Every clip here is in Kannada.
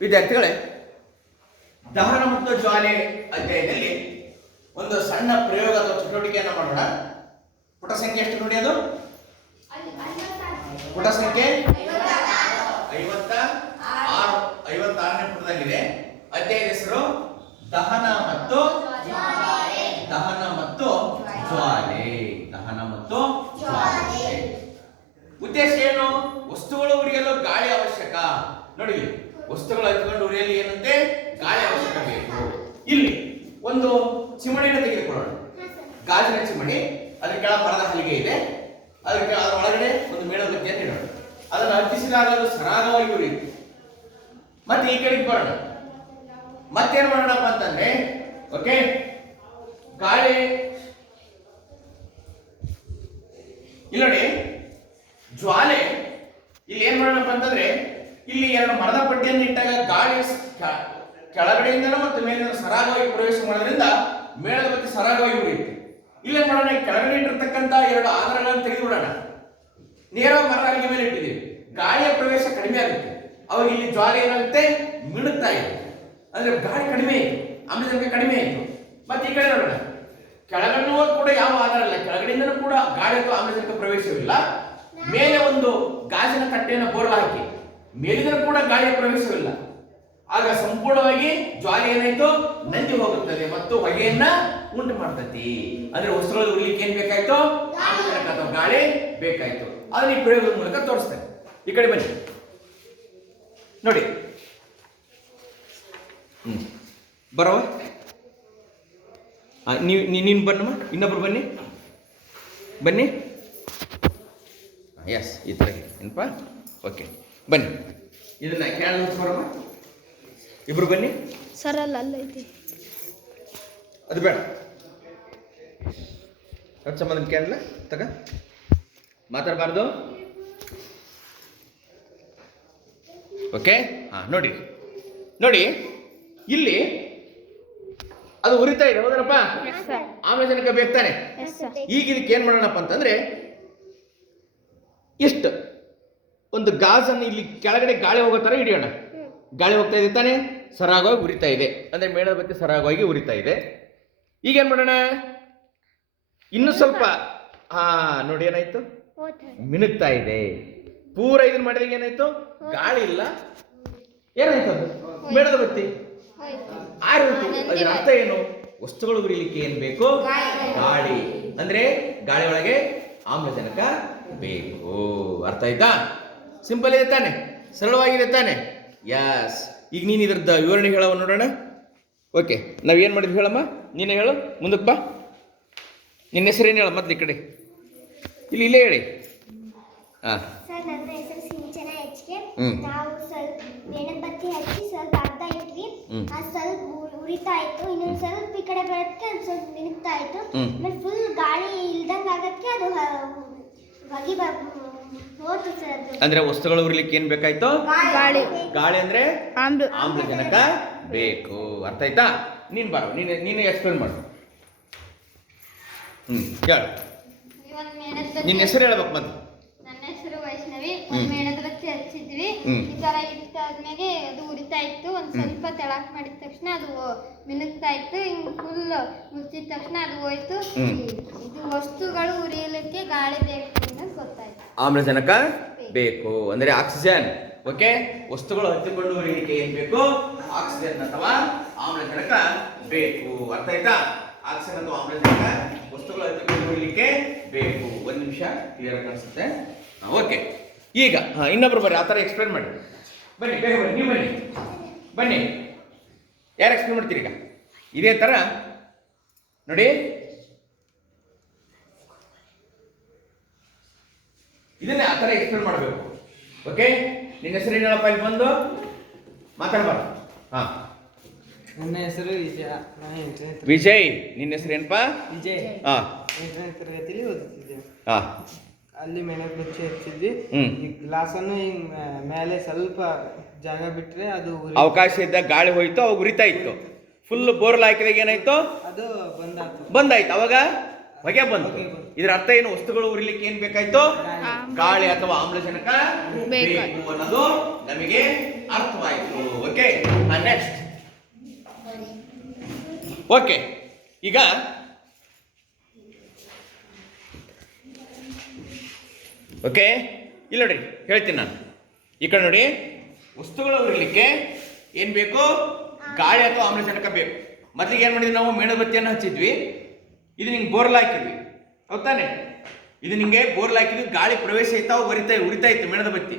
ವಿದ್ಯಾರ್ಥಿಗಳೇ ದಹನ ಮತ್ತು ಜ್ವಾಲೆ ಅಧ್ಯಾಯದಲ್ಲಿ ಒಂದು ಸಣ್ಣ ಪ್ರಯೋಗ ಅಥವಾ ಚಟುವಟಿಕೆಯನ್ನು ಮಾಡೋಣ. ಪುಟ ಸಂಖ್ಯೆ ಎಷ್ಟು ನೋಡಿ ಅದು? ಪುಟ ಸಂಖ್ಯೆ ಐವತ್ತ ಆರು, ಐವತ್ತಾರನೇ ಪುಟದಲ್ಲಿದೆ. ಅಧ್ಯಾಯದ ಹೆಸರು ದಹನ ಮತ್ತು ದಹನ ಮತ್ತು ಜ್ವಾಲೆ. ದಹನ ಮತ್ತು ಉದ್ದೇಶ ಏನು? ವಸ್ತುಗಳು ಉರಿಯಲು ಗಾಳಿ ಅವಶ್ಯಕ. ನೋಡಿ. ವಸ್ತುಗಳು ಹಚ್ಕೊಂಡು ಉರಿಯಲ್ಲಿ ಏನಂತೆ ಗಾಳಿ ಅವಶ್ಯಕ ಬೇಕು ಇಲ್ಲಿ ಒಂದು ಚಿಮಣಿಯನ್ನು ತೆಗೆದುಕೊಳ್ಳೋಣ. ಗಾಜಿನ ಚಿಮಣಿ ಅದ್ರ ಕೆಳ ಮರದ ಹಲಿಗೆ ಇದೆ. ಅದ್ರ ಕೆಳ ಅದರ ಒಳಗಡೆ ಒಂದು ಮೇಣಬತ್ತಿಯನ್ನು ಇಡೋಣ. ಅದನ್ನು ಹತ್ತಿಸಿದಾಗ ಅದು ಸರಾಗವಾಗಿ ಉರಿಯುತ್ತೆ. ಮತ್ತೆ ಈ ಕಡೆಗೆ ಬರೋಣ. ಮತ್ತೇನ್ ಮಾಡೋಣಪ್ಪ ಅಂತಂದ್ರೆ ಓಕೆ? ಗಾಳಿ ಇಲ್ಲಿ ನೋಡಿ ಜ್ವಾಲೆ. ಇಲ್ಲಿ ಏನ್ ಮಾಡೋಣಪ್ಪ ಅಂತಂದ್ರೆ ಇಲ್ಲಿ ಎರಡು ಮರದ ಪಟ್ಟಿಯನ್ನು ಇಟ್ಟಾಗ ಗಾಳಿ ಕೆಳಗಡೆಯಿಂದಲೂ ಮತ್ತು ಮೇಲಿಂದ ಸರಾಗವಾಗಿ ಪ್ರವೇಶ ಮಾಡೋದ್ರಿಂದ ಮೇಳದ ಬಗ್ಗೆ ಸರಾಗವಾಗಿ ಉಳಿಯುತ್ತೆ. ಇಲ್ಲೇ ಮಾಡೋಣ ಕೆಳಗಡೆ ಇಟ್ಟಿರ್ತಕ್ಕಂಥ ಎರಡು ಆಧಾರಗಳನ್ನು ತೆಗೆದುಬಿಡೋಣ. ನೇರವಾಗಿ ಮರದ ಅಲ್ಲಿಗೆ ಮೇಲೆ ಇಟ್ಟಿದ್ದೀವಿ. ಗಾಳಿಯ ಪ್ರವೇಶ ಕಡಿಮೆ ಆಗುತ್ತೆ. ಅವಾಗ ಇಲ್ಲಿ ಜ್ವಾಲೆ ಏನಾಗುತ್ತೆ? ಮಿಡುತ್ತಾ ಇದೆ. ಅಂದ್ರೆ ಗಾಳಿ ಕಡಿಮೆ ಆಯಿತು. ಆಮ್ಲಜನಕ ಕಡಿಮೆ ಆಯಿತು. ಮತ್ತೆ ಈ ಕಡೆ ನೋಡೋಣ. ಕೆಳಗಡೆ ಕೂಡ ಯಾವ ಆಧಾರ ಇಲ್ಲ. ಕೆಳಗಡೆಯಿಂದಲೂ ಕೂಡ ಗಾಳಿ ಅಥವಾ ಆಮ್ಲಜನಕ ಪ್ರವೇಶವಿಲ್ಲ. ಮೇಲೆ ಒಂದು ಗಾಜಿನ ತಟ್ಟೆಯನ್ನು ಬೋರ್ಲ ಹಾಕಿ. ಮೇಲಿಂದ ಕೂಡ ಗಾಳಿಯ ಪ್ರವೇಶವಿಲ್ಲ. ಆಗ ಸಂಪೂರ್ಣವಾಗಿ ಜ್ವಾಲೆ ಏನಾಯ್ತು? ನಂದಿ ಹೋಗುತ್ತದೆ ಮತ್ತು ಹೊಗೆಯನ್ನ ಉಂಟು ಮಾಡ್ತತಿ. ಅಂದ್ರೆ ವಸ್ತುಗಳು ಉರ್ಲಿಕ್ಕೆ ಏನ್ ಬೇಕಾಯ್ತು? ಅಥವಾ ಗಾಳಿ ಬೇಕಾಯ್ತು. ಅದನ್ನ ಈ ಪ್ರಯೋಗದ ಮೂಲಕ ತೋರಿಸ್ತೇನೆ. ಈ ಕಡೆ ಬನ್ನಿ. ನೋಡಿ. ಹ್ಮ್. ಬರವ? ನೀವು ನೀನು ಬನ್ನಮ್ಮ ಇನ್ನೊಬ್ರು ಬನ್ನಿ. ಬನ್ನಿ. ಎಸ್ ಈ ಏನಪ್ಪ ಓಕೆ ಬನ್ನಿ. ಇದನ್ನ ಬರಮ್ಮ. ಇಬ್ರು ಬನ್ನಿ. ಸರ್ ಅಲ್ಲ ಅಲ್ಲೈತಿ ಅದು ಬೇಡ. ಸಂಬಂಧ ಕೇಳಲ್ಲ? ಕ್ಯಾನ್ಲ ತಗ. ಮಾತಾಡಬಾರ್ದು. ಓಕೆ ಹಾಂ ನೋಡಿ. ನೋಡಿ ಇಲ್ಲಿ ಅದು ಉರಿತಾ ಇದೆ ಹೌದನಪ್ಪ? ಎಸ್ ಸರ್ ಆಮ್ಲಜನಕ ಬೇಕಾನೆ ಎಸ್ ಸರ್ ಈಗ ಇದಕ್ಕೆ ಏನ್ ಮಾಡೋಣಪ್ಪ ಅಂತಂದ್ರೆ ಇಷ್ಟು ಒಂದು ಗಾಜನ್ನು ಇಲ್ಲಿ ಕೆಳಗಡೆ ಗಾಳಿ ಹೋಗೋ ಥರ ಹಿಡಿಯೋಣ. ಗಾಳಿ ಹೋಗ್ತಾ ಇದೆ ತಾನೆ? ಸರಾಗವಾಗಿ ಉರಿತಾ ಇದೆ. ಅಂದ್ರೆ ಮೇಣದ ಬತ್ತಿ ಸರಾಗವಾಗಿ ಉರಿತಾ ಇದೆ. ಈಗ ಏನ್ ಮಾಡೋಣ? ಇನ್ನು ಸ್ವಲ್ಪ ಆ ನೋಡಿ ಏನಾಯ್ತು? ಮಿನುಗ್ತಾ ಇದೆ. ಪೂರ ಇದನ್ನ ಮಾಡಿದಾಗ ಏನಾಯ್ತು? ಗಾಳಿ ಇಲ್ಲ. ಏನಾಯ್ತು ಅದು? ಮೇಣದ ಬತ್ತಿ? ಆರು ಅದರ ಅರ್ಥ ಏನು? ವಸ್ತುಗಳು ಉರಿಲಿಕ್ಕೆ ಏನ್ ಬೇಕು? ಗಾಳಿ. ಅಂದ್ರೆ ಗಾಳಿ ಒಳಗೆ ಆಮ್ಲಜನಕ ಬೇಕು. ಅರ್ಥ ಆಯ್ತಾ? ಸಿಂಪಲ್ ಇದೆ ತಾನೆ. ಸರಳವಾಗಿದೆ ತಾನೆ. ಯಾಸ್ ಈಗ ನೀನು ಇದ್ರದ್ದು ವಿವರಣೆ ಹೇಳವ ನೋಡೋಣ. ಓಕೆ ನಾವು ಏನು ಮಾಡಿದ್ವಿ ಹೇಳಮ್ಮ? ನೀನು ಹೇಳು. ಮುಂದಕ್ಕೆ ಬಾ. ನಿನ್ನ ಹೆಸರೇನು ಹೇಳ ಮತ್ತೆ ಈ ಕಡೆ. ಇಲ್ಲಿ ಇಲ್ಲೇ ಹೇಳಿ. ಹಾಂ. ಸರ್ ನನ್ನ ಹೆಸರು ಸಿಂಚನ ಎಚ್ ಹ್ಮ್. ನಾವು ಸ್ವಲ್ಪ ಮೇಣಬತ್ತಿ ಹಚ್ಚಿ ಸ್ವಲ್ಪ ಅರ್ಧ ಇಟ್ವಿ. ಅದು ಸ್ವಲ್ಪ ಉರಿತಾ ಇತ್ತು. ಇನ್ನೊಂದು ಸ್ವಲ್ಪ ಈ ಕಡೆ ಬರೋದಕ್ಕೆ ಅದು ಸ್ವಲ್ಪ ಮಿನುಗ್ತಾ ಇತ್ತು. ಆಮೇಲೆ ಫುಲ್ ಗಾಳಿ ಇಲ್ದಂಗೆ ಆಗಕ್ಕೆ ಅದು ಹೊಗೆ ಅಂದ್ರೆ ವಸ್ತುಗಳು ಉರ್ಲಿಕ್ಕೆ ಏನ್ ಬೇಕಾಯ್ತು? ಗಾಳಿ. ಗಾಳಿ. ಅಂದ್ರೆ? ಆಮ್ಲ. ಆಮ್ಲಜನಕ. ಬೇಕು. ಅರ್ಥ ಆಯ್ತಾ? ನೀನ್ ಬಾರೋ. ನೀನು ನೀನು ಎಕ್ಸ್ಪ್ಲೇನ್ ಮಾಡು. ಹ್ಮ್ ಕೇಳು. ನಿನ್ನ ಹೆಸರು ಹೇಳ್ಬೇಕು ಮತ್ತೆ. ನನ್ನ ಹೆಸರು ವೈಷ್ಣವಿ. ಮೇಣದ ಬತ್ತಿ ಹಚ್ಚಿದ್ವಿ. ಈ ತರ ಇಟ್ಟಾದ್ಮೇಲೆ ಅದು ಉರಿತಾ ಇತ್ತು. ಒಂದ್ ಸ್ವಲ್ಪ ತೆಳಕ್ ಮಾಡಿದ ತಕ್ಷಣ ಅದು ಮಿನುಗ್ತಾ ಇತ್ತು. ಹಿಂಗ್ ಫುಲ್ ಮುಚ್ಚಿದ ತಕ್ಷಣ ಅದು ಹೋಯ್ತು. ಇದು ವಸ್ತುಗಳು ಉರಿಯಲಿಕ್ಕೆ ಗಾಳಿ ಬೇಕು ಅಂತ ಗೊತ್ತಾಯ್ತು. ಆಮ್ಲಜನಕ ಬೇಕು. ಅಂದ್ರೆ ಆಕ್ಸಿಜನ್. ಓಕೆ? ವಸ್ತುಗಳು ಹತ್ತಿಕೊಂಡು ಹೋಗಲಿಕ್ಕೆ ಏನ್ ಬೇಕು? ಆಕ್ಸಿಜನ್ ಅಥವಾ ಆಮ್ಲಜನಕ ಬೇಕು. ಅರ್ಥ ಆಯ್ತಾ? ಆಕ್ಸಿಜನ್ ಅಥವಾ ಆಮ್ಲಜನಕ ವಸ್ತುಗಳು ಹತ್ತಿಕೊಂಡು ಹೋಗಲಿಕ್ಕೆ ಬೇಕು. ಒಂದು ನಿಮಿಷ ಕ್ಲಿಯರ್ ಕಾಣಿಸುತ್ತೆ? ಓಕೆ. ಈಗ ಇನ್ನೊಬ್ರು ಬರ್ರಿ. ಆ ಥರ ಎಕ್ಸ್ಪ್ಲೇನ್ ಮಾಡಿ. ಬನ್ನಿ, ಬೇಗ ಬನ್ನಿ. ನೀವು ಬನ್ನಿ. ಬನ್ನಿ. ಯಾರು ಎಕ್ಸ್ಪ್ಲೇನ್ ಮಾಡ್ತೀರಿ ಈಗ? ಇದೇ ಥರ. ನೋಡಿ ಇದನ್ನೇ ಆ ಥರ ಎಕ್ಸ್ಪ್ಲೇನ್ ಮಾಡಬೇಕು. ಓಕೆ ನಿನ್ನ ಹೆಸರು ಏನಪ್ಪ ಇಲ್ಲಿ ಬಂದು? ಮಾತಾಡ್ಬಾರ್ದು ಹಾ. ನನ್ನ ಹೆಸರು ವಿಜಯ. ವಿಜಯ್ ನಿನ್ನ ಹೆಸರು ಏನಪ್ಪ? ವಿಜಯ್. ಹಾ. ಎಂಟನೇ ತರಗತಿಲಿ ಓದುತ್ತಿದ್ದೆ ಹಾ. ಅಲ್ಲಿ ಮೆಣಕ್ ಬಚ್ಚಿ ಹಚ್ಚಿದ್ವಿ. ಈ ಗ್ಲಾಸನ್ನು ಹಿಂಗ್ ಮೇಲೆ ಸ್ವಲ್ಪ ಜಾಗ ಬಿಟ್ಟರೆ ಅದು ಉರಿ ಅವಕಾಶ ಇದ್ದ ಗಾಳಿ ಹೋಯ್ತು ಅವಾಗ ಉರಿತಾ ಇತ್ತು. ಫುಲ್ ಬೋರ್ಲ್ ಹಾಕಿದಾಗ ಏನಾಯ್ತು? ಅದು ಬಂದಾಯ್ತು. ಬಂದಾಯ್ತು. ಅವಾಗ? ಹೊಗೆ ಬಂದು ಹೊಗೆ ಬಂತು. ಇದ್ರ ಅರ್ಥ ಏನು? ವಸ್ತುಗಳು ಉರಿಲಿಕ್ಕೆ ಏನ್ ಬೇಕಾಯ್ತು? ಗಾಳಿ. ಅಥವಾ ಆಮ್ಲಜನಕ. ಬೇಕು. ಅನ್ನೋದು ನಮಗೆ ಅರ್ಥವಾಯಿತು. ಓಕೆ ನೆಕ್ಸ್ಟ್ ಓಕೆ ಈಗ ಓಕೆ ಇಲ್ಲ ನೋಡಿ ಹೇಳ್ತೀನಿ ನಾನು. ಈ ಕಡೆ ನೋಡಿ ವಸ್ತುಗಳು ಉರಿಲಿಕ್ಕೆ ಏನ್ ಬೇಕು? ಗಾಳಿ ಅಥವಾ ಆಮ್ಲಜನಕ ಬೇಕು. ಮೊದಲಿಗೆ ಏನು ಮಾಡಿದ್ವಿ ನಾವು? ಮೇಣಬತ್ತಿಯನ್ನು ಹಚ್ಚಿದ್ವಿ. ಇದು ನಿಂಗೆ ಬೋರ್ಲ್ ಹಾಕಿದ್ವಿ. ಹೌದ್ ತಾನೆ ಇದು ನಿಮಗೆ ಬೋರ್ಲ್ ಹಾಕಿದ್ವಿ ಗಾಳಿ ಪ್ರವೇಶ ಇತ್ತು ಬರಿತಾ ಉರಿತಾ ಇತ್ತು ಮೇಣದ ಬತ್ತಿ.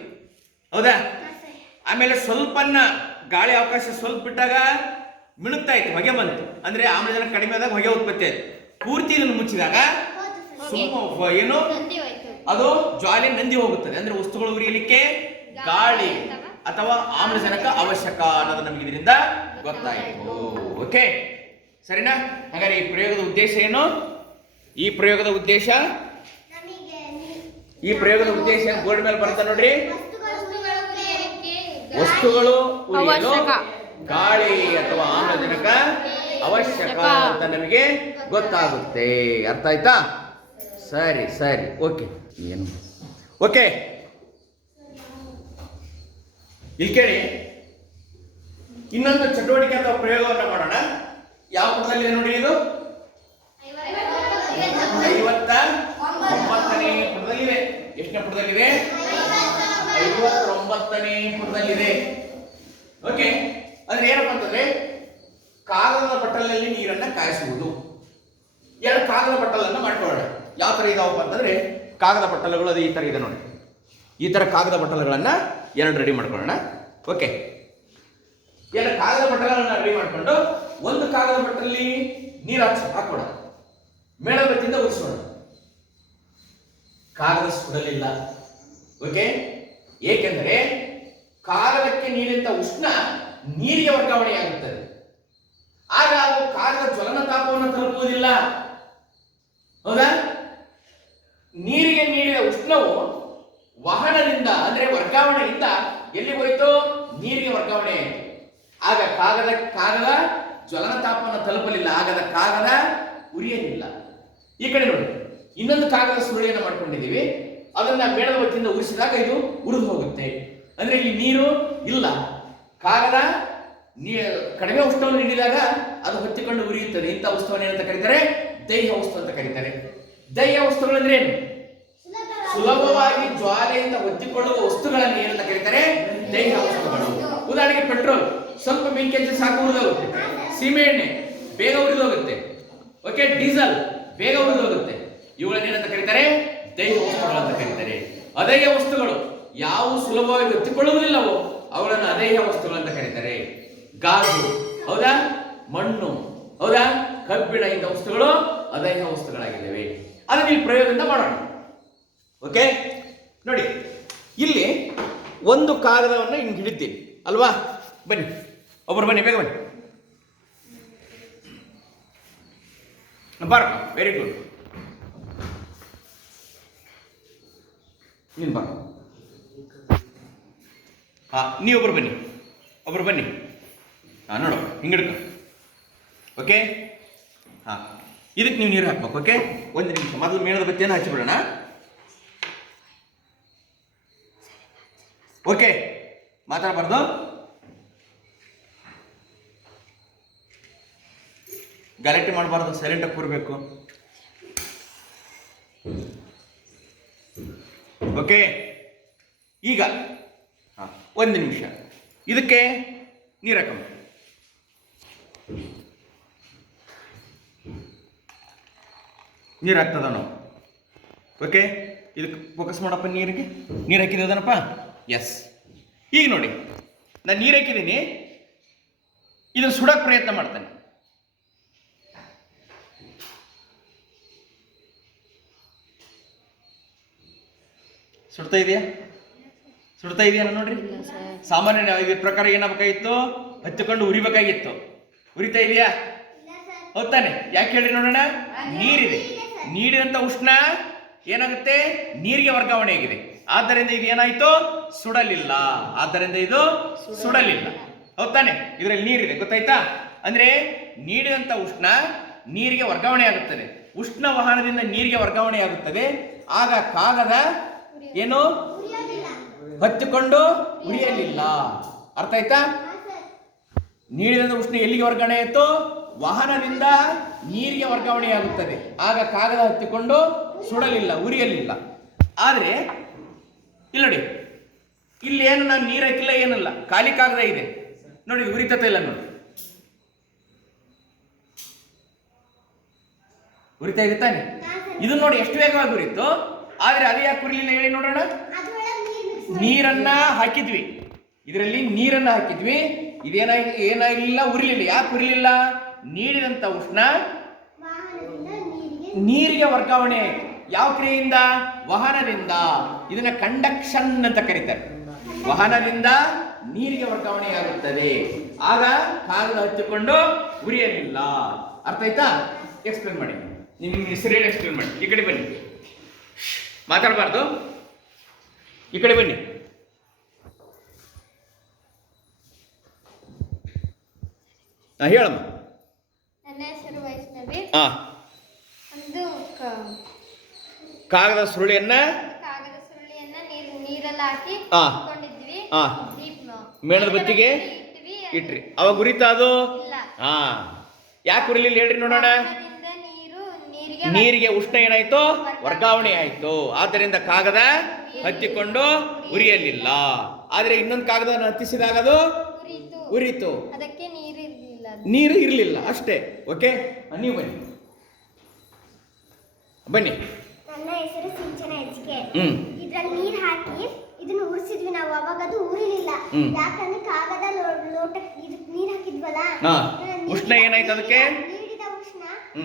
ಹೌದಾ? ಆಮೇಲೆ ಸ್ವಲ್ಪನ್ನ ಗಾಳಿ ಅವಕಾಶ ಸ್ವಲ್ಪ ಬಿಟ್ಟಾಗ ಮಿಣುಕ್ತಾ ಇತ್ತು, ಹೊಗೆ ಬಂತು. ಅಂದ್ರೆ ಆಮ್ಲಜನಕ ಕಡಿಮೆ ಆದಾಗ ಹೊಗೆ ಉತ್ಪತ್ತಿ ಆಯ್ತು. ಪೂರ್ತಿ ಇದನ್ನು ಮುಚ್ಚಿದಾಗ ಏನು? ಅದು ಜ್ವಾಲೆ ನಂದಿ ಹೋಗುತ್ತದೆ. ಅಂದ್ರೆ ವಸ್ತುಗಳು ಉರಿಯಲಿಕ್ಕೆ ಗಾಳಿ ಅಥವಾ ಆಮ್ಲಜನಕ ಅವಶ್ಯಕ ಅನ್ನೋದು ನಮಗೆ ಇದರಿಂದ ಗೊತ್ತಾಯಿತು. ಓಕೆ? ಸರಿನಾ? ಹಾಗಾದ್ರೆ ಈ ಪ್ರಯೋಗದ ಉದ್ದೇಶ ಏನು? ಈ ಪ್ರಯೋಗದ ಉದ್ದೇಶ? ನಮಗೆ ಈ ಪ್ರಯೋಗದ ಉದ್ದೇಶ ಬೋರ್ಡ್ ಮೇಲೆ ಬರ್ತಾ ನೋಡ್ರಿ. ವಸ್ತುಗಳು. ಗಾಳಿ ಅಥವಾ ಆಮ್ಲಜನಕ ಅವಶ್ಯಕ ಅಂತ ನಮಗೆ ಗೊತ್ತಾಗುತ್ತೆ. ಅರ್ಥ ಆಯ್ತಾ? ಸರಿ ಸರಿ. ಓಕೆ. ಏನು? ಓಕೆ. ಇಲ್ಲಿ ಕೇಳಿ. ಇನ್ನೊಂದು ಚಟುವಟಿಕೆ ಅಥವಾ ಪ್ರಯೋಗವನ್ನು ಮಾಡೋಣ. ಯಾವ ಪುಟದಲ್ಲಿ ನೋಡಿ ಇದು? ಐವತ್ತ ಒಂಬತ್ತನೇ ಪುಟದಲ್ಲಿದೆ. ಎಷ್ಟನೇ ಪುಟದಲ್ಲಿದೆ? ಐವತ್ತೊಂಬತ್ತನೇ ಪುಟದಲ್ಲಿದೆ. ಓಕೆ ಅಂದ್ರೆ ಏನಪ್ಪ ಅಂತಂದ್ರೆ, ಕಾಗದದ ಬಟ್ಟಲಿನಲ್ಲಿ ನೀರನ್ನ ಕಾಯಿಸುವುದು. ಎರಡು ಕಾಗದ ಬಟ್ಟಲನ್ನ ಮಾಡ್ಕೊಳ್ಳೋಣ. ಯಾವ ತರ ಇದಾವಪ್ಪ ಅಂತಂದ್ರೆ, ಕಾಗದ ಬಟ್ಟಲುಗಳು ಅದು ಈ ತರ ಇದೆ ನೋಡಿ. ಈ ತರ ಕಾಗದ ಬಟ್ಟಲುಗಳನ್ನ ಎರಡು ರೆಡಿ ಮಾಡ್ಕೊಳ್ಳೋಣ. ಓಕೆ ಎರಡು ಕಾಗದ ಬಟ್ಟಲನ್ನ ರೆಡಿ ಮಾಡ್ಕೊಂಡು, ಒಂದು ಕಾಗದ ಬಟ್ಟಲಲ್ಲಿ ನೀರು ಹಾಕಿ ಹಾಕೋಣ ಮೇಣಬತ್ತಿಯಿಂದ ಉರಿಸೋಣ ಕಾಗದ ಕೊಡಲಿಲ್ಲ ಓಕೆ ಏಕೆಂದರೆ ಕಾಗದಕ್ಕೆ ನೀಡಿದಂತ ಉಷ್ಣ ನೀರಿಗೆ ವರ್ಗಾವಣೆಯಾಗುತ್ತದೆ ಆಗ ಅದು ಕಾಗದ ಜ್ವಲನ ತಾಪವನ್ನು ತಲುಪುವುದಿಲ್ಲ. ಹೌದಾ? ನೀರಿಗೆ ನೀಡಿದ ಉಷ್ಣವು ವಾಹನದಿಂದ, ಅಂದ್ರೆ ವರ್ಗಾವಣೆಯಿಂದ ಎಲ್ಲಿ ಹೋಯ್ತು ನೀರಿಗೆ ವರ್ಗಾವಣೆ ಆಗ ಕಾಗದ ಕಾಗದ ಜ್ವಲನ ತಾಪವನ್ನು ತಲುಪಲಿಲ್ಲ. ಆಗದ ಕಾಗದ ಉರಿಯಲಿಲ್ಲ. ಈ ಕಡೆ ನೋಡಿ. ಇನ್ನೊಂದು ಕಾಗದ ಸುರುಳಿಯನ್ನು ಮಾಡ್ಕೊಂಡಿದ್ದೀವಿ. ಅದನ್ನ ಮೇಣದ ಬತ್ತಿಯಿಂದ ಉರಿಸಿದಾಗ ಇದು ಉರಿದು ಹೋಗುತ್ತೆ. ಅಂದ್ರೆ ಇಲ್ಲಿ ನೀರು ಇಲ್ಲ. ಕಾಗದ ಕಡಿಮೆ ಉಷ್ಣವನ್ನು ನೀಡಿದಾಗ ಅದು ಹೊತ್ತಿಕೊಂಡು ಉರಿಯುತ್ತದೆ. ಇಂಥ ವಸ್ತುವನ್ನು ಏನಂತ ಕರೀತಾರೆ? ದೈಹ ವಸ್ತು ಅಂತ ಕರೀತಾರೆ. ದೈಹ ವಸ್ತುಗಳು ಅಂದ್ರೆ ಏನು? ಸುಲಭವಾಗಿ ಜ್ವಾಲೆಯಿಂದ ಹೊತ್ತಿಕೊಳ್ಳುವ ವಸ್ತುಗಳನ್ನು ಏನಂತ ಕರೀತಾರೆ? ದೈಹ ವಸ್ತುಗಳು ಉದಾಹರಣೆಗೆ ಪೆಟ್ರೋಲ್. ಸ್ವಲ್ಪ ಬೆಂಕಿ ಹಚ್ಚಿ ಸಾಕು ಉರಿದೋಗುತ್ತೆ. ಸೀಮೆ ಎಣ್ಣೆ ಬೇಗ ಉರಿದೋಗುತ್ತೆ. Okay diesel. ಬೇಗ ಹೋಗುತ್ತೆ ಇವುಗಳನ್ನ ಏನಂತ ಕರೀತಾರೆ? ದೈವ ವಸ್ತುಗಳು ಅಂತ ಕರೀತಾರೆ. ಅದೇ ವಸ್ತುಗಳು ಯಾವ ಸುಲಭವಾಗಿ ಹೊತ್ತಿಕೊಳ್ಳುವುದಿಲ್ಲವೋ ಅವುಗಳನ್ನು ಅದೇಹ ವಸ್ತುಗಳು ಅಂತ ಕರೀತಾರೆ. ಗಾಜು, ಹೌದಾ? ಮಣ್ಣು, ಹೌದಾ? ಕಬ್ಬಿಣ ಇಂಥ ವಸ್ತುಗಳು ಅದೇಹ ವಸ್ತುಗಳಾಗಿದ್ದಾವೆ. ಅದನ್ನ ಈ ಪ್ರಯೋಗದಿಂದ ಮಾಡೋಣ. ಓಕೆ? ನೋಡಿ, ಇಲ್ಲಿ ಒಂದು ಕಾಗದವನ್ನು ಹಿಂಗೆ ಹಿಡಿತೀನಿ ಅಲ್ವಾ? ಬನ್ನಿ. ಒಬ್ಬರು ಬನ್ನಿ, ಬೇಗ ಬನ್ನಿ. ಬಾರ ವೆರಿ ಗುಡ್ ನೀನು ಬಾ ಹಾ ನೀವೊಬ್ರು ಬನ್ನಿ ಒಬ್ರು ಬನ್ನಿ ಹಾಂ ನೋಡು ಹಿಂಗೆ ಹಿಡ್ಕೊ ಓಕೆ ಹಾಂ ಇದಕ್ಕೆ ನೀವು ನೀರು ಹಾಕ್ಬೇಕು ಓಕೆ ಒಂದು ನಿಮಿಷ ಮೊದಲು ಮೇಣದ ಬತ್ತಿಯನ್ನು ಹಚ್ಚಿಬಿಡೋಣ ಓಕೆ ಮಾತಾಡಬಾರ್ದು ಗಲಾಟೆ ಮಾಡಬಾರ್ದು ಸೈಲೆಂಟಾಗಿ ಕೂರಬೇಕು. ಓಕೆ ಈಗ, ಹಾಂ, ಒಂದು ನಿಮಿಷ. ಇದಕ್ಕೆ ನೀರು ಹಾಕಮ್ಮ ನೀರು ಹಾಕ್ತದ ನಾವು ಓಕೆ ಇದಕ್ಕೆ ಫೋಕಸ್ ಮಾಡಪ್ಪ ನೀರಿಗೆ. ನೀರು ಹಾಕಿದನಪ್ಪ ಎಸ್ ಈಗ ನೋಡಿ, ನಾನು ನೀರು ಹಾಕಿದ್ದೀನಿ. ಇದನ್ನು ಸುಡಕ್ಕೆ ಪ್ರಯತ್ನ ಮಾಡ್ತಾನೆ. ಸುಡ್ತಾ ಇದೆಯಾ? ಸುಡ್ತಾ ಇದೆಯಾ ನೋಡ್ರಿ? ಸಾಮಾನ್ಯ ಇದ್ರ ಪ್ರಕಾರ ಏನಾಗಬೇಕಾಗಿತ್ತು? ಹಚ್ಚಿಕೊಂಡು ಉರಿಬೇಕಾಗಿತ್ತು. ಉರಿತಾ ಇದೆಯಾ? ಹೌದಾನೆ ಯಾಕೆ ಹೇಳ್ರಿ ನೋಡೋಣ? ನೀರಿದೆ. ನೀರಿನಂತ ಉಷ್ಣ ಏನಾಗುತ್ತೆ? ನೀರಿಗೆ ವರ್ಗಾವಣೆ ಆಗಿದೆ. ಆದ್ದರಿಂದ ಇದು ಏನಾಯ್ತು? ಸುಡಲಿಲ್ಲ. ಆದ್ದರಿಂದ ಇದು ಸುಡಲಿಲ್ಲ. ಹೌದಾನೆ ಇದರಲ್ಲಿ ನೀರಿದೆ. ಗೊತ್ತಾಯ್ತಾ? ಅಂದ್ರೆ ನೀಡಿದಂತ ಉಷ್ಣ ನೀರಿಗೆ ವರ್ಗಾವಣೆ ಆಗುತ್ತದೆ. ಉಷ್ಣ ವಾಹನದಿಂದ ನೀರಿಗೆ ವರ್ಗಾವಣೆ ಆಗುತ್ತದೆ. ಆಗ ಕಾಗದ ಏನು? ಹತ್ತಿಕೊಂಡು ಉರಿಯಲಿಲ್ಲ ಅರ್ಥ ಆಯ್ತಾ? ನೀರಿನ ಉಷ್ಣ ಎಲ್ಲಿಗೆ ವರ್ಗಾವಣೆ ಆಯಿತು? ವಾಹನದಿಂದ ನೀರಿಗೆ ವರ್ಗಾವಣೆಯಾಗುತ್ತದೆ ಆಗ ಕಾಗದ ಹತ್ತಿಕೊಂಡು ಸುಡಲಿಲ್ಲ ಉರಿಯಲಿಲ್ಲ. ಆದರೆ ಇಲ್ಲ ನೋಡಿ. ಇಲ್ಲಿ ಏನು ನಾನು ನೀರು ಹಾಕಿಲ್ಲ ಏನಿಲ್ಲ. ಖಾಲಿ ಕಾಗದ ಇದೆ. ನೋಡಿ ಉರಿತತೆ ಇಲ್ಲ ನೋಡಿ. ಉರಿತಾ ಇದೆ ತಾನೆ? ಇದು ನೋಡಿ ಎಷ್ಟು ವೇಗವಾಗಿ ಉರಿತು? ಆದ್ರೆ ಅದು ಯಾಕೆ ಕುರಿಲಿಲ್ಲ ಹೇಳಿ ನೋಡೋಣ? ನೀರನ್ನ ಹಾಕಿದ್ವಿ. ಇದರಲ್ಲಿ ನೀರನ್ನ ಹಾಕಿದ್ವಿ. ಇದೇನಾಗಿ ಏನಾಗಿಲ್ಲ ಉರಿಲಿಲ್ಲ. ಯಾಕೆ ಉರಿಲಿಲ್ಲ? ನೀಡಿದಂತ ಉಷ್ಣ. ನೀರಿಗೆ ವರ್ಗಾವಣೆ. ಯಾವ ಕ್ರಿಯೆಯಿಂದ? ವಾಹನದಿಂದ. ಇದನ್ನ ಕಂಡಕ್ಷನ್ ಅಂತ ಕರೀತಾರೆ. ವಾಹನದಿಂದ ನೀರಿಗೆ ವರ್ಗಾವಣೆ ಆಗುತ್ತದೆ ಆಗ ಕಾಗದ ಹಚ್ಚಿಕೊಂಡು ಉರಿಯಲಿಲ್ಲ. ಅರ್ಥ ಆಯ್ತಾ? ಎಕ್ಸ್ಪ್ಲೇನ್ ಮಾಡಿ. ನಿಮ್ಗೆ ಹೇಳಿ ಎಕ್ಸ್ಪ್ಲೇನ್ ಮಾಡಿ. ಈ ಕಡೆ ಬನ್ನಿ. ಮಾತಾಡಬಾರ್ದು. ಈ ಕಡೆ ಬನ್ನಿ. ಹಾಂ ಹೇಳಮ್ಮ. ನನ್ನ ಹೆಸರು ವೈಷ್ಣವಿ. ಹಾ ಒಂದು ಕಾಗದ ಸುರುಳಿಯನ್ನ ಕಾಗದ ಸುರುಳಿಯನ್ನ ನೀರು ನೀರಲ್ಲಿ ಹಾಕಿ ಆ. ಇಟ್ಕೊಂಡಿದ್ವಿ ಆ. ಮೇಣದ ಬತ್ತಿಗೆ ಇಟ್ರಿ. ಅವಾಗ ಉರಿತಾ ಅದು? ಹಾ ಯಾಕೆ ಉರಿಲಿಲ್ಲ ಹೇಳ್ರಿ ನೋಡೋಣ. ನೀರಿಗೆ ಉಷ್ಣ ಏನಾಯ್ತು? ವರ್ಗಾವಣೆ ಆಯ್ತು. ಆದ್ದರಿಂದ ಕಾಗದ ಹತ್ತಿಕೊಂಡು ಉರಿಯಲಿಲ್ಲ. ಆದರೆ ಇನ್ನೊಂದು ಕಾಗದವನ್ನು ಹತ್ತಿಸಿದಾಗ ಅದು? ಉರಿತು ಉರಿತು ಅದಕ್ಕೆ ನೀರು ಇರಲಿಲ್ಲ ನೀರು ಇರಲಿಲ್ಲ. ಅಷ್ಟೇ. ಓಕೆ? ನೀವು ಬನ್ನಿ. ಬನ್ನಿ. ನನ್ನ ಹೆಸರು ಸಿಂಚನ ಹೆಚ್ಚಿಗೆ ಹ್ಮ್. ಇದ್ರಲ್ಲಿ ನೀರ್ ಹಾಕಿ ಇದನ್ನ ಉರಿಸಿದ್ವಿ ನಾವು. ಅವಾಗ ಅದು ಉರಿಲಿಲ್ಲ. ಯಾಕಂದ್ರೆ ಕಾಗದ ಲೋ- ಲೋಟ ಇದಕ್ ಹಾಕಿದ್ವಲ್ಲ? ಉಷ್ಣ ಏನಾಯ್ತು ಅದಕ್ಕೆ?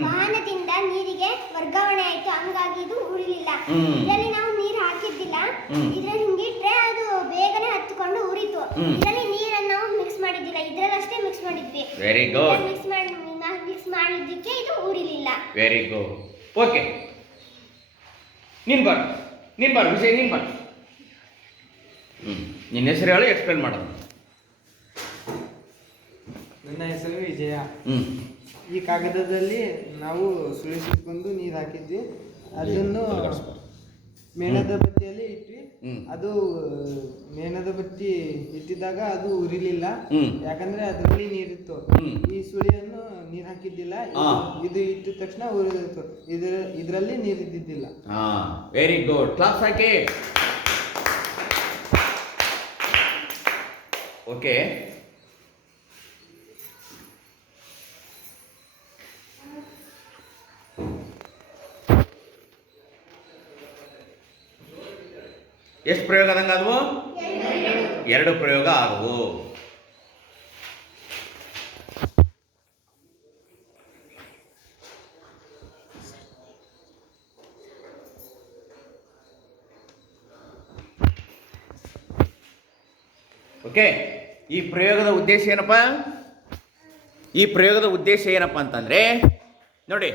ವಾಹನದಿಂದ ನೀರಿಗೆ ವರ್ಗಾವಣೆ ಆಯ್ತು. ಹಂಗಾಗಿ ಇದು ಉರಿಲಿಲ್ಲ. ಹ್ಮ್. ಇದರಲ್ಲಿ ನಾವು ನೀರು ಹಾಕಿದ್ದಿಲ್ಲ. ಇದ್ರಲ್ಲಿ ಹಿಂಗಿಟ್ರೆ ಅದು ಬೇಗನೆ ಹತ್ಕೊಂಡು ಉರಿತು. ಇದರಲ್ಲಿ ನೀರನ್ನು ನಾವು ಮಿಕ್ಸ್ ಮಾಡಿದ್ದಿಲ್ಲ. ಇದ್ರಲ್ಲಷ್ಟೇ ಮಿಕ್ಸ್ ಮಾಡಿದ್ವಿ. ವೆರಿ ಗುಡ್ ಮಿಕ್ಸ್ ಮಾಡಿ ಮಿಕ್ಸ್ ಮಾಡಿದ್ದಕ್ಕೆ ಇದು ಉರಿಲಿಲ್ಲ. ವೆರಿ ಗುಡ್ ಓಕೆ ನಿನ್ ಬರ್ ನಿನ್ ಬರ್ ವಿಜಯ್ ನಿನ್ ಬರ್ ಹ್ಮ್. ನಿನ್ನ ಹೆಸರು ಹೇಳಿ ಎಕ್ಸ್ಪ್ಲೇನ್ ಮಾಡೋದು. ನನ್ನ ಹೆಸರು ವಿಜಯ. ಹ್ಮ್. ಈ ಕಾಗದದಲ್ಲಿ ನಾವು ಸುಳಿಸಿಕೊಂಡು ನೀರು ಹಾಕಿದ್ವಿ. ಅದನ್ನು ಮೇಣದ ಬತ್ತಿಯಲ್ಲಿ ಇಟ್ವಿ. ಅದು ಮೇಣದ ಬತ್ತಿ ಇಟ್ಟಿದ್ದಾಗ ಅದು ಉರಿಲಿಲ್ಲ. ಯಾಕಂದ್ರೆ ಅದರಲ್ಲಿ ನೀರಿತ್ತು. ಈ ಸುಳಿಯನ್ನು ನೀರು ಹಾಕಿದ್ದಿಲ್ಲ. ಇದು- ಇಟ್ಟ ತಕ್ಷಣ ಉರಿದಿತ್ತು. ಇದ್ರ ಇದರಲ್ಲಿ ನೀರು ಇದ್ದಿದ್ದಿಲ್ಲ. ಹಾ. ವೆರಿ ಗುಡ್ ಕ್ಲಾಸ್ ಹಾಕಿ ಓಕೆ ಎಷ್ಟು ಪ್ರಯೋಗ ಆದಂಗೆ ಆದವು? ಎರಡು ಪ್ರಯೋಗ ಆದವು. ಓಕೆ, ಈ ಪ್ರಯೋಗದ ಉದ್ದೇಶ ಏನಪ್ಪ? ಈ ಪ್ರಯೋಗದ ಉದ್ದೇಶ ಏನಪ್ಪ ಅಂತಂದ್ರೆ, ನೋಡಿ,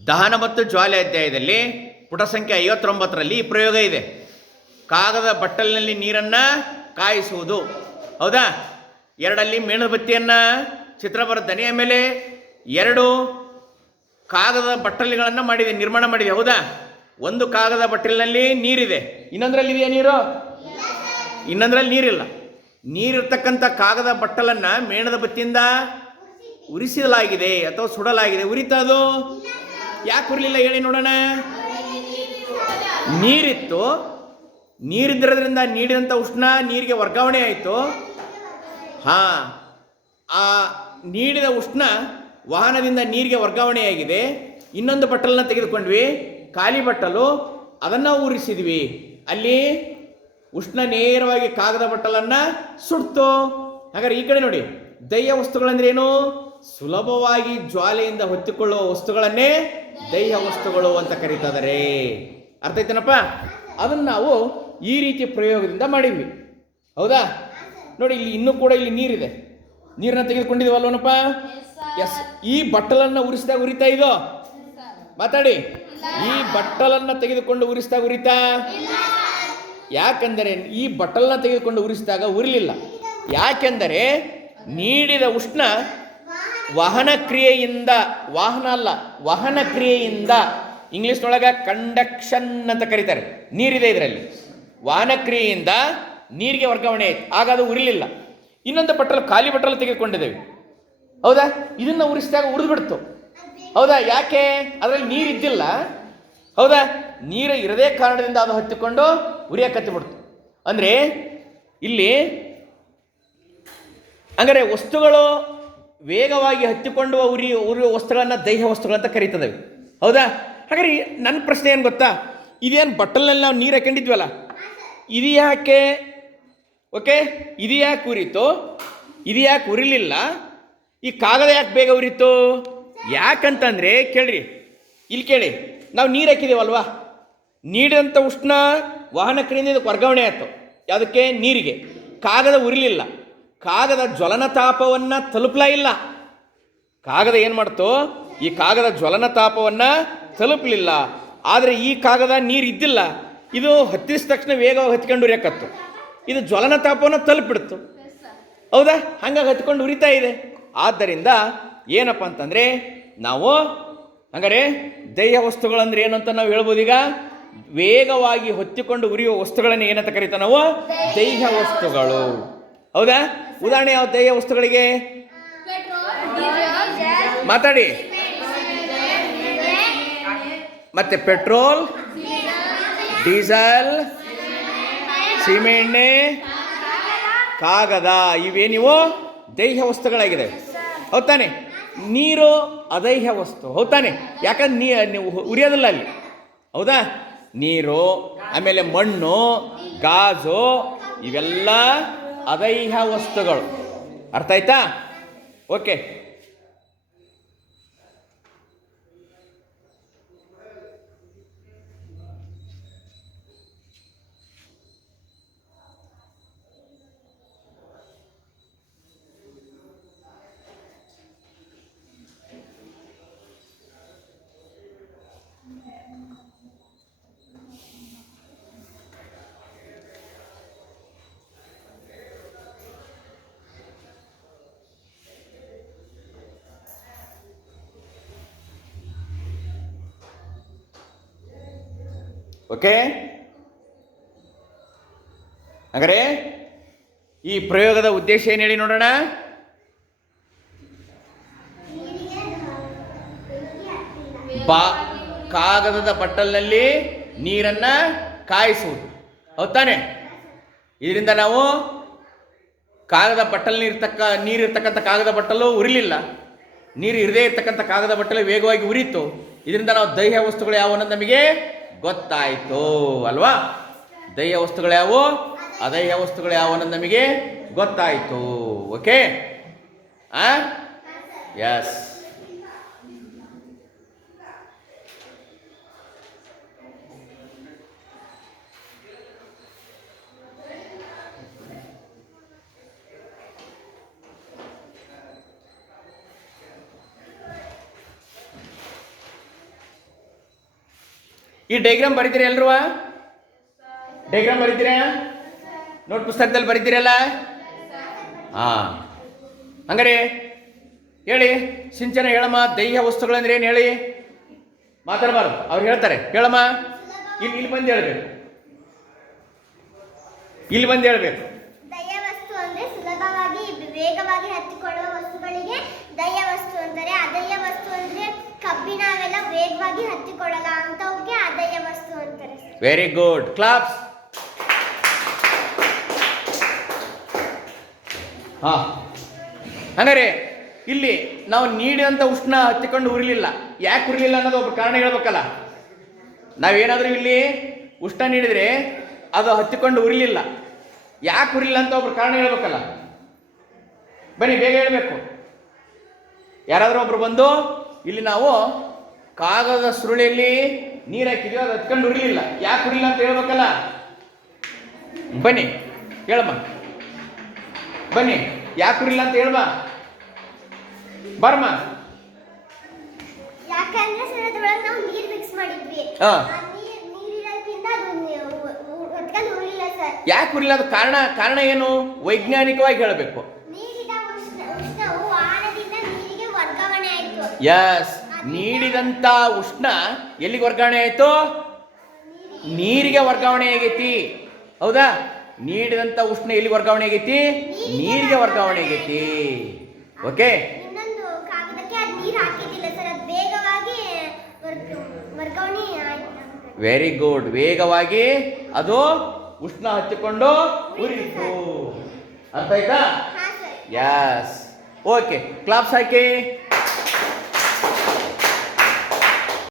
ದಹನ ಮತ್ತು ಜ್ವಾಲೆ ಅಧ್ಯಾಯದಲ್ಲಿ ಪುಟ ಸಂಖ್ಯೆ ಐವತ್ತೊಂಬತ್ತರಲ್ಲಿ ಈ ಪ್ರಯೋಗ ಇದೆ. ಕಾಗದ ಬಟ್ಟಲಿನಲ್ಲಿ ನೀರನ್ನು ಕಾಯಿಸುವುದು. ಹೌದಾ? ಎರಡಲ್ಲಿ ಮೇಣದ ಬತ್ತಿಯನ್ನು ಚಿತ್ರ ಬರುತ್ತಾನೆ ಆಮೇಲೆ ಎರಡು ಕಾಗದ ಬಟ್ಟಲಿಗಳನ್ನು ಮಾಡಿದೆ, ನಿರ್ಮಾಣ ಮಾಡಿದೆ, ಹೌದಾ? ಒಂದು ಕಾಗದ ಬಟ್ಟಲಿನಲ್ಲಿ ನೀರಿದೆ. ಇನ್ನೊಂದರಲ್ಲಿ ಇದೆಯಾ ನೀರು? ಇನ್ನೊಂದರಲ್ಲಿ ನೀರಿಲ್ಲ. ನೀರಿರ್ತಕ್ಕಂಥ ಕಾಗದ ಬಟ್ಟಲನ್ನ ಮೇಣದ ಬತ್ತಿಯಿಂದ ಉರಿಸಲಾಗಿದೆ ಅಥವಾ ಸುಡಲಾಗಿದೆ. ಉರಿತಾ ಅದು? ಯಾಕೆ ಉರಿಲಿಲ್ಲ ಹೇಳಿ ನೋಡೋಣ. ನೀರಿತ್ತು. ನೀರಿದ್ದಿರೋದ್ರಿಂದ ನೀಡಿದಂಥ ಉಷ್ಣ ನೀರಿಗೆ ವರ್ಗಾವಣೆ ಆಯಿತು. ಹಾ, ಆ ನೀಡಿದ ಉಷ್ಣ ವಾಹನದಿಂದ ನೀರಿಗೆ ವರ್ಗಾವಣೆಯಾಗಿದೆ ಇನ್ನೊಂದು ಬಟ್ಟಲನ್ನ ತೆಗೆದುಕೊಂಡ್ವಿ, ಖಾಲಿ ಬಟ್ಟಲು, ಅದನ್ನು ಉರಿಸಿದ್ವಿ ಅಲ್ಲಿ ಉಷ್ಣ ನೇರವಾಗಿ ಕಾಗದ ಬಟ್ಟಲನ್ನ ಸುಡ್ತು. ಹಾಗಾದ್ರೆ ಈ ಕಡೆ ನೋಡಿ ದೈಹ ವಸ್ತುಗಳಂದ್ರೆ ಏನು ಸುಲಭವಾಗಿ ಜ್ವಾಲೆಯಿಂದ ಹೊತ್ತಿಕೊಳ್ಳುವ ವಸ್ತುಗಳನ್ನೇ ದೈಹ ವಸ್ತುಗಳು ಅಂತ ಕರೀತಾರೆ ಅರ್ಥ ಆಯ್ತೇನಪ್ಪ? ಅದನ್ನು ನಾವು ಈ ರೀತಿ ಪ್ರಯೋಗದಿಂದ ಮಾಡಿದ್ವಿ. ಹೌದಾ? ನೋಡಿ, ಇಲ್ಲಿ ಇನ್ನೂ ಕೂಡ ಇಲ್ಲಿ ನೀರಿದೆ. ನೀರನ್ನ ತೆಗೆದುಕೊಂಡಿದ್ವಲ್ವನಪ್ಪ ಎಸ್ ಈ ಬಟ್ಟಲನ್ನ ಉರಿಸಿದಾಗ ಉರಿತಾ ಇದೋ? ಮಾತಾಡಿ. ಈ ಬಟ್ಟಲನ್ನ ತೆಗೆದುಕೊಂಡು ಉರಿಸಿದಾಗ ಉರಿತಾ? ಯಾಕೆಂದರೆ ಈ ಬಟ್ಟಲನ್ನ ತೆಗೆದುಕೊಂಡು ಉರಿಸಿದಾಗ ಉರಿಲಿಲ್ಲ. ಯಾಕೆಂದರೆ ನೀಡಿದ ಉಷ್ಣ ವಾಹನ ಕ್ರಿಯೆಯಿಂದ, ವಾಹನ ಅಲ್ಲ, ವಾಹನ ಕ್ರಿಯೆಯಿಂದ ಇಂಗ್ಲಿಷ್ನೊಳಗೆ ಕಂಡಕ್ಷನ್ ಅಂತ ಕರೀತಾರೆ. ನೀರಿದೆ ಇದರಲ್ಲಿ. ವಾಹನ ಕ್ರಿಯೆಯಿಂದ ನೀರಿಗೆ ವರ್ಗಾವಣೆ ಆಯ್ತು. ಆಗ ಅದು ಉರಿಲಿಲ್ಲ. ಇನ್ನೊಂದು ಬಟ್ಟಲು ಖಾಲಿ ಬಟ್ಟಲು ತೆಗೆದುಕೊಂಡಿದ್ದೇವೆ. ಹೌದಾ? ಇದನ್ನ ಉರಿಸಿದಾಗ ಉರಿದ್ಬಿಡ್ತು ಹೌದಾ? ಯಾಕೆ? ಅದರಲ್ಲಿ ನೀರು ಇದ್ದಿಲ್ಲ. ಹೌದಾ? ನೀರು ಇರದೇ ಕಾರಣದಿಂದ ಅದು ಹತ್ತಿಕೊಂಡು ಉರಿಯಕ್ಕೆ ಬಿಡ್ತು. ಅಂದರೆ, ಇಲ್ಲಿ ಅಂದರೆ ವಸ್ತುಗಳು ವೇಗವಾಗಿ ಹತ್ತಿಕೊಂಡು ಉರಿ, ಉರಿಯುವ ವಸ್ತುಗಳನ್ನು ದೈಹ ವಸ್ತುಗಳಂತ ಕರೀತದವೆ. ಹೌದಾ? ಹಾಗಾದ್ರೆ ನನ್ನ ಪ್ರಶ್ನೆ ಏನು ಗೊತ್ತಾ? ಇದೇನು ಬಟ್ಟಲಲ್ಲಿ ನಾವು ನೀರು ಹಾಕೊಂಡಿದ್ವಲ್ಲ? ಇದು ಯಾಕೆ? ಓಕೆ ಇದು ಯಾಕೆ ಉರಿತು? ಇದು ಯಾಕೆ ಉರಿಲಿಲ್ಲ? ಈ ಕಾಗದ ಯಾಕೆ ಬೇಗ ಉರಿತು? ಯಾಕಂತಂದರೆ ಕೇಳ್ರಿ, ಇಲ್ಲಿ ಕೇಳಿ, ನಾವು ನೀರು ಹಾಕಿದೇವಲ್ವಾ? ನೀಡಿದಂಥ ಉಷ್ಣ ವಾಹನ ಕಡೆಯಿಂದ ಇದಕ್ಕೆ ವರ್ಗಾವಣೆ ಆಯಿತು. ಯಾವುದಕ್ಕೆ? ನೀರಿಗೆ. ಕಾಗದ ಉರಿಲಿಲ್ಲ. ಕಾಗದ ಜ್ವಲನ ತಾಪವನ್ನು ತಲುಪಲೇ ಇಲ್ಲ. ಕಾಗದ ಏನು ಮಾಡ್ತು? ಈ ಕಾಗದ ಜ್ವಲನ ತಾಪವನ್ನು ತಲುಪಲಿಲ್ಲ. ಆದರೆ ಈ ಕಾಗದ ನೀರು ಇದ್ದಿಲ್ಲ ಇದು ಹತ್ತಿಸಿದ ತಕ್ಷಣ ವೇಗವಾಗಿ ಹತ್ಕೊಂಡು ಉರಿಯಕತ್ತು. ಇದು ಜ್ವಲನ ತಾಪವನ್ನು ತಲುಪಿಡ್ತು ಹೌದಾ? ಹಂಗಾಗಿ ಹತ್ಕೊಂಡು ಉರಿತಾ ಇದೆ. ಆದ್ದರಿಂದ ಏನಪ್ಪ ಅಂತಂದರೆ ನಾವು ಹಂಗಾರೆ ದೇಹ ವಸ್ತುಗಳಂದ್ರೆ ಏನು ಅಂತ ನಾವು ಹೇಳ್ಬೋದು ಈಗ? ವೇಗವಾಗಿ ಹೊತ್ತಿಕೊಂಡು ಉರಿಯುವ ವಸ್ತುಗಳನ್ನು ಏನಂತ ಕರಿತಾ ನಾವು? ದೇಹ ವಸ್ತುಗಳು. ಹೌದಾ? ಉದಾಹರಣೆ ಯಾವ ದೇಹ ವಸ್ತುಗಳಿಗೆ? ಮಾತಾಡಿ. ಮತ್ತೆ ಪೆಟ್ರೋಲ್? ಡೀಸೆಲ್ ಸೀಮೆಎಣ್ಣೆ ಕಾಗದ ಇವೇನಿವು ದೈಹ ವಸ್ತುಗಳಾಗಿದೆ ಹೌದಾನೆ ನೀರು ಅದೈಹ ವಸ್ತು. ಹೌದಾನೆ ಯಾಕಂದ್ರೆ ನೀ ನೀವು ಉರಿಯೋದಿಲ್ಲ ಅಲ್ಲಿ. ಹೌದಾ? ನೀರು, ಆಮೇಲೆ ಮಣ್ಣು, ಗಾಜು, ಇವೆಲ್ಲ ಅದೈಹ ವಸ್ತುಗಳು. ಅರ್ಥ ಆಯ್ತಾ? ಓಕೆ. ಓಕೆ? ಹಾಗರೆ ಈ ಪ್ರಯೋಗದ ಉದ್ದೇಶ ಏನು ಹೇಳಿ ನೋಡೋಣ? ಬಾ, ಕಾಗದದ ಬಟ್ಟಲಿನಲ್ಲಿ ನೀರನ್ನ ಕಾಯಿಸುವುದು. ಹೌದಾನೆ ಇದರಿಂದ ನಾವು ಕಾಗದ ಬಟ್ಟಲ್ ಇರ್ತಕ್ಕ ನೀರಿರ್ತಕ್ಕಂಥ ಕಾಗದ ಬಟ್ಟಲು ಉರಿಲಿಲ್ಲ. ನೀರು ಇರದೇ ಇರ್ತಕ್ಕಂಥ ಕಾಗದ ಬಟ್ಟಲು ವೇಗವಾಗಿ ಉರಿತು. ಇದರಿಂದ ನಾವು ದೈಹ ವಸ್ತುಗಳು ಯಾವ ನಮಗೆ ಗೊತ್ತಾಯಿತು ಅಲ್ವಾ? ದೈಹ ವಸ್ತುಗಳು ಯಾವುವು? ಅದೈಹ ವಸ್ತುಗಳು ಯಾವು ನಮಗೆ ಗೊತ್ತಾಯಿತು ಓಕೆ? ಎಸ್ ಈ ಡೈಗ್ರಾಮ್ ಬರೀತೀರಾ ಎಲ್ರುವ ಡೈಗ್ರಾಮ್ ಬರೀತೀರಾ? ನೋಟ್ ಪುಸ್ತಕದಲ್ಲಿ ಬರೀತೀರಲ್ಲ? ಹಾ. ಹಂಗಾರೆ ಹೇಳಿ, ಸಿಂಚನ ಹೇಳಮ್ಮ ದೈಹ ವಸ್ತುಗಳಂದ್ರೆ ಏನು ಹೇಳಿ? ಮಾತಾಡಬಾರ್ದು, ಅವ್ರು ಹೇಳ್ತಾರೆ, ಹೇಳಮ್ಮ. ಇಲ್ಲಿ ಇಲ್ಲಿ ಬಂದು ಹೇಳ್ಬೇಕು. ಇಲ್ಲಿ ಬಂದು ಹೇಳ್ಬೇಕು. ಅಂದ್ರೆ ವೇಗವಾಗಿ ಹತ್ತಿಕೊಳ್ಳುವ ವಸ್ತುಗಳಿಗೆ ದಯ್ಯ ವಸ್ತು ಅಂತಾರೆ. ಅದಯ್ಯ ವಸ್ತು ಅಂದ್ರೆ ಕಬ್ಬಿಣ ಅವೆಲ್ಲ ವೇಗವಾಗಿ ಹತ್ತಿಕೊಳ್ಳಲ್ಲ ಅಂತವಕ್ಕೆ ಆದಾಯ ವಸ್ತು ಅಂತಾರೆ. ವೆರಿ ಗುಡ್ ಕ್ಲಾಪ್ಸ್ ಹಾ. ಅಂದರೆ ಇಲ್ಲಿ ನಾವು ನೀಡಿದಂಥ ಉಷ್ಣ ಹತ್ತಿಕೊಂಡು ಉರಿಲಿಲ್ಲ. ಯಾಕೆ ಉರಿಲಿಲ್ಲ ಅನ್ನೋದು ಒಬ್ಬ ಕಾರಣ ಹೇಳ್ಬೇಕಲ್ಲ. ನಾವೇನಾದರೂ ಇಲ್ಲಿ ಉಷ್ಣ ನೀಡಿದರೆ ಅದು ಹತ್ತಿಕೊಂಡು ಉರಿಲಿಲ್ಲ. ಯಾಕೆ ಉರಿಲಿಲ್ಲ ಅಂತ ಒಬ್ರು ಕಾರಣ ಹೇಳ್ಬೇಕಲ್ಲ. ಬನ್ನಿ, ಬೇಗ ಹೇಳಬೇಕು. ಯಾರಾದರೂ ಒಬ್ರು ಬಂದು ಇಲ್ಲಿ ನಾವು ಕಾಗದ ಸುರುಳಿಯಲ್ಲಿ ನೀರು ಹಾಕಿದ್ವಿ ಅದು ಹತ್ಕೊಂಡು ಉರಿಲಿಲ್ಲ. ಯಾಕೆ ಉರಿಲಿಲ್ಲ ಅಂತ ಹೇಳ್ಬೇಕಲ್ಲ? ಬನ್ನಿ ಹೇಳಮ್ಮ. ಬನ್ನಿ ಯಾಕೆ ಉರಿಲ್ಲ ಅಂತ ಹೇಳಮ್ಮ. ಬರ್ಮ. ಯಾಕೆ ಉರಿಲಿಲ್ಲ? ಅದು ಕಾರಣ ಕಾರಣ ಏನು? ವೈಜ್ಞಾನಿಕವಾಗಿ ಹೇಳಬೇಕು. ಎಸ್ ನೀಡಿದಂಥ ಉಷ್ಣ ಎಲ್ಲಿಗೆ ವರ್ಗಾವಣೆ ಆಯಿತು? ನೀರಿಗೆ ವರ್ಗಾವಣೆ ಆಗೈತಿ. ಹೌದಾ? ನೀಡಿದಂಥ ಉಷ್ಣ ಎಲ್ಲಿ ವರ್ಗಾವಣೆ ಆಗೈತಿ? ನೀರಿಗೆ ವರ್ಗಾವಣೆ ಆಗೈತಿ. ಓಕೆ ವೆರಿ ಗುಡ್ ವೇಗವಾಗಿ ಅದು ಉಷ್ಣ ಹಚ್ಚಿಕೊಂಡು ಉರಿತು ಅರ್ಥ ಆಯ್ತಾ? ಯಸ್ ಓಕೆ ಕ್ಲಾಪ್ಸ್ ಹಾಕಿ.